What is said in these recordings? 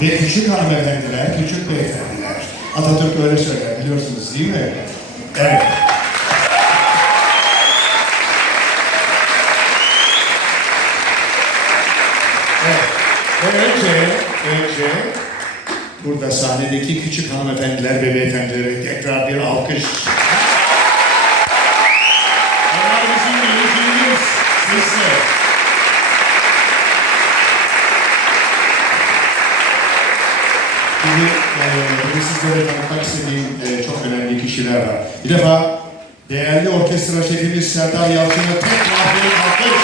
ve küçük hanımefendiler, küçük beyefendiler. Atatürk öyle söyler, biliyorsunuz değil mi? Evet. Evet. Ve önce, önce burada sahnedeki küçük hanımefendiler ve beyefendilere tekrar bir alkış. Onlar bizim yönetmenimiz, sizler. Şimdi e, bugün sizlere tanıtmak istediğim e, çok önemli kişiler var. Bir defa değerli orkestra şefimiz Serdar Yalçın'a tekrar bir alkış.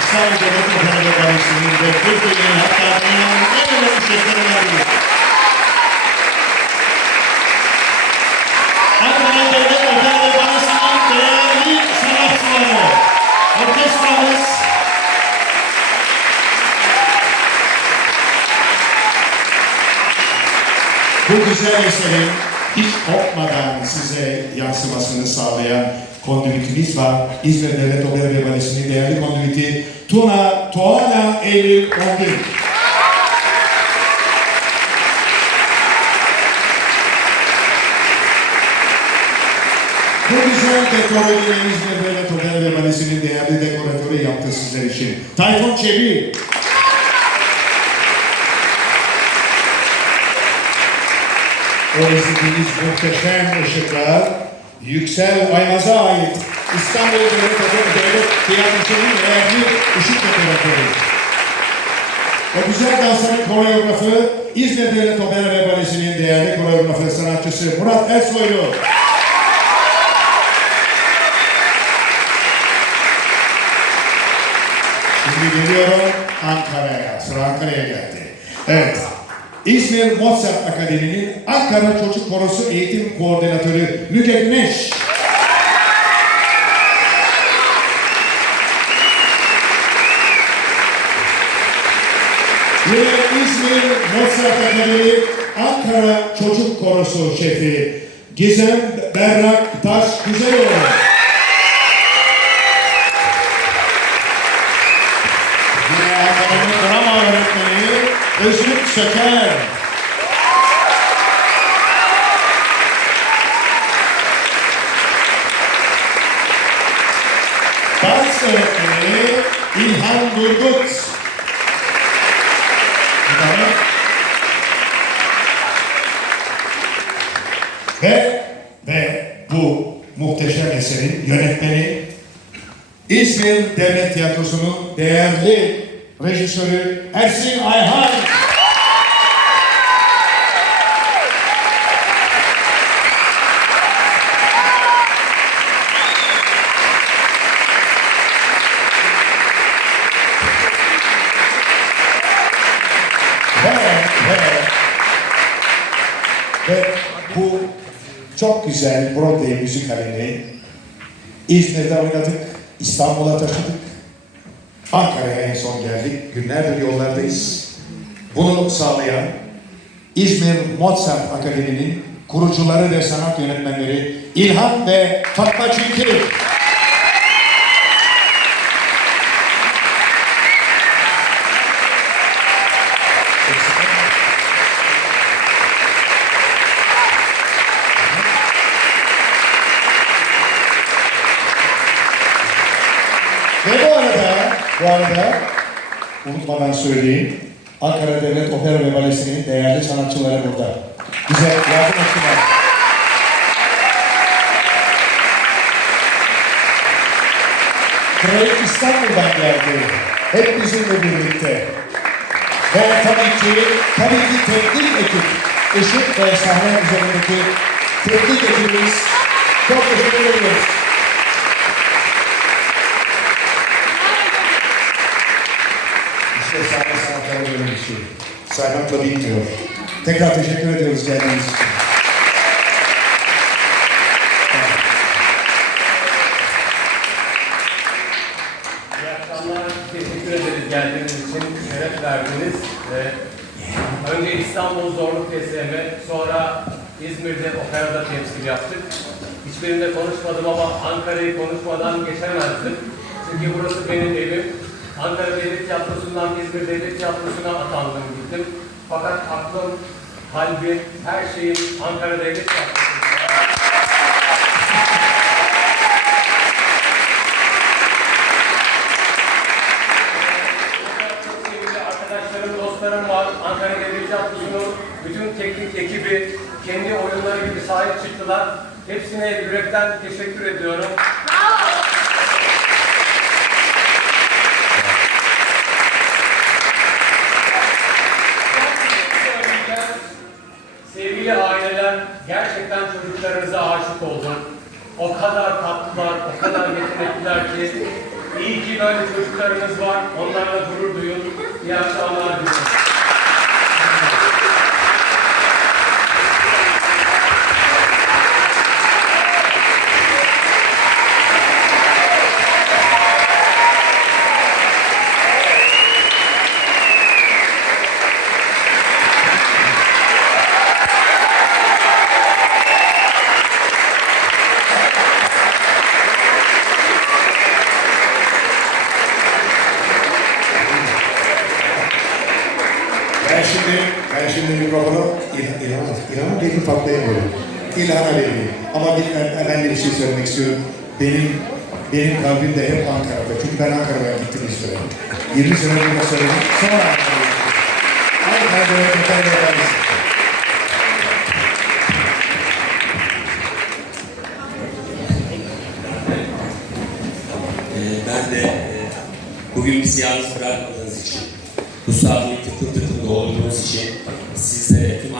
İstanbul Devlet Opera ve Balesi'nin ve Türkiye'nin hatta dünyanın en önemli şeflerinden biri. Güzel eserin hiç kopmadan size yansımasını sağlayan kondüitimiz var. İzmir Devlet Opera ve Balesi'nin değerli kondüiti Tuna Toana Eylül Ongül. Bu güzel dekoru İzmir Devlet Otel ve Balesi'nin değerli dekoratörü yaptı sizler için. Tayfun Çebi. O izlediğiniz muhteşem ışıklar Yüksel Aymaz'a ait İstanbul Devlet Otel Devlet Tiyatrosu'nun değerli ışık dekoratörü. O güzel dansların koreografı İzmir Devlet Opera ve Balesi'nin değerli koreografı sanatçısı Murat Ersoylu. Şimdi geliyorum Ankara'ya. Sıra Ankara'ya geldi. Evet. İzmir Mozart Akademi'nin Ankara Çocuk Korosu Eğitim Koordinatörü Müge Güneş. Yine İzmir Mozart Akademi Ankara Çocuk Korosu Şefi Gizem Berrak Taş Güzeloğlu. Özgür Söker. Dans öğretmeni İlhan Durgut. Ve ve bu muhteşem eserin yönetmeni İzmir Devlet Tiyatrosu'nun değerli rejisörü Ersin Ayhan. Ve, ve, bu çok güzel Broadway müzikalini İzmir'de oynadık, İstanbul'a taşıdık. Ankara'ya en son geldik. Günlerdir yollardayız. Bunu sağlayan İzmir Mozart Akademi'nin kurucuları ve sanat yönetmenleri İlhan ve Fatma Çilki. Ve bu arada, unutmadan söyleyeyim. Ankara Devlet Opera ve Balesi'nin değerli sanatçıları burada. Bize yardım ettiler. Kraliçe İstanbul'dan geldi. Hep bizimle birlikte. Ve tabii ki, tabii ki teknik ekip, ışık ve sahne üzerindeki teknik ekibimiz çok teşekkür ediyoruz. İşte sahne şey. Saymakla bitmiyor. Tekrar teşekkür ediyoruz geldiğiniz için. Ederiz geldiğiniz. Şeref verdiniz. Ee, önce İstanbul Zorluk TSM, sonra İzmir'de operada temsil yaptık. Hiçbirinde konuşmadım ama Ankara'yı konuşmadan geçemezdim. Çünkü burası benim evim. Ankara Devlet Tiyatrosu'ndan İzmir Devlet Tiyatrosu'na atandım gittim. Fakat aklım, kalbim, her şeyim Ankara Devlet Tiyatrosu'nda. Sevgili arkadaşlarım, dostlarım var. Ankara Devlet Tiyatrosu'nun bütün teknik ekibi kendi oyunları gibi sahip çıktılar. Hepsine yürekten teşekkür ediyorum. O kadar tatlılar, o kadar yetenekliler ki iyi ki böyle çocuklarınız var. Onlarla gurur duyun. İyi akşamlar diliyorum. Ben şimdi, mikrofonu İlhan, İlhan, İlhan'ın belki patlayamıyorum. İlhan'a vereyim. Ama bir, ben de bir şey söylemek istiyorum. Benim benim kalbim de hep Ankara'da. Çünkü ben Ankara'ya gittim İzmir'e. 20 sene burada söyledim. Sonra Ankara'ya gittim. Ankara'da yeter yaparız. Ee, ben de e, bugün bizi yalnız bırakmadığınız için, bu sahneye tıkır tıkır doldurduğunuz için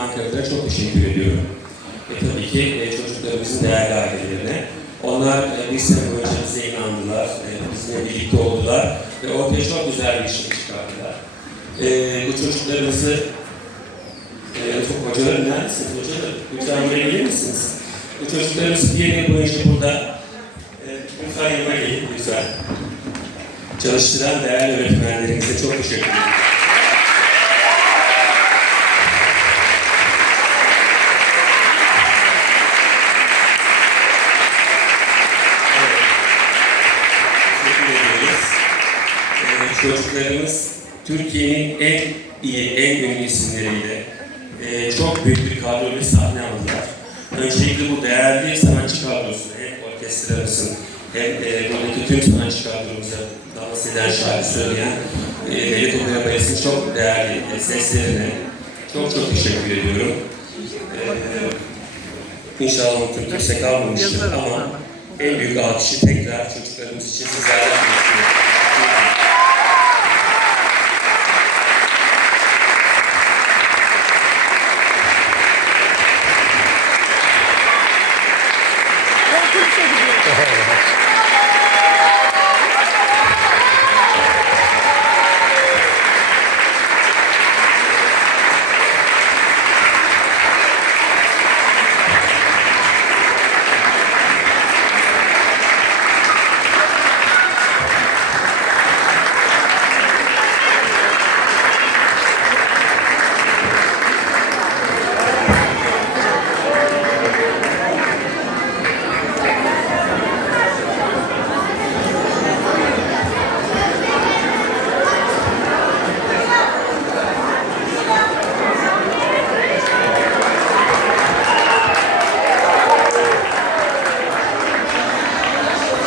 Ankara'da çok teşekkür ediyorum. Ve tabii ki e, çocuklarımızın değerli ailelerine. Onlar e, bir sene boyunca bize inandılar, e, bizimle birlikte oldular ve ortaya çok güzel bir şey çıkardılar. E, bu çocuklarımızı e, çok hocalarım neredesiniz hocalarım? Lütfen buraya gelir misiniz? Bu çocuklarımızı bir yıl boyunca burada Evet, lütfen yanıma gelin lütfen. Çalıştıran değerli öğretmenlerimize çok teşekkür ederim. Evet. Teşekkür ediyoruz. Ee, çocuklarımız Türkiye'nin en iyi, en ünlü isimleriyle e, çok büyük bir kadroyla sahne aldılar. Öncelikle bu değerli sanatçı kadrosuna hem orkestramızın hem e, buradaki tüm sanatçı kadromuza dans eden, şarkı söyleyen e, Devlet Opera Balesi'nin çok değerli e, seslerine çok çok teşekkür ediyorum. E, İnşallah unutup kimse kalmamıştır ama en büyük alkışı tekrar çocuklarımız için sizlerden bekliyorum. ござい。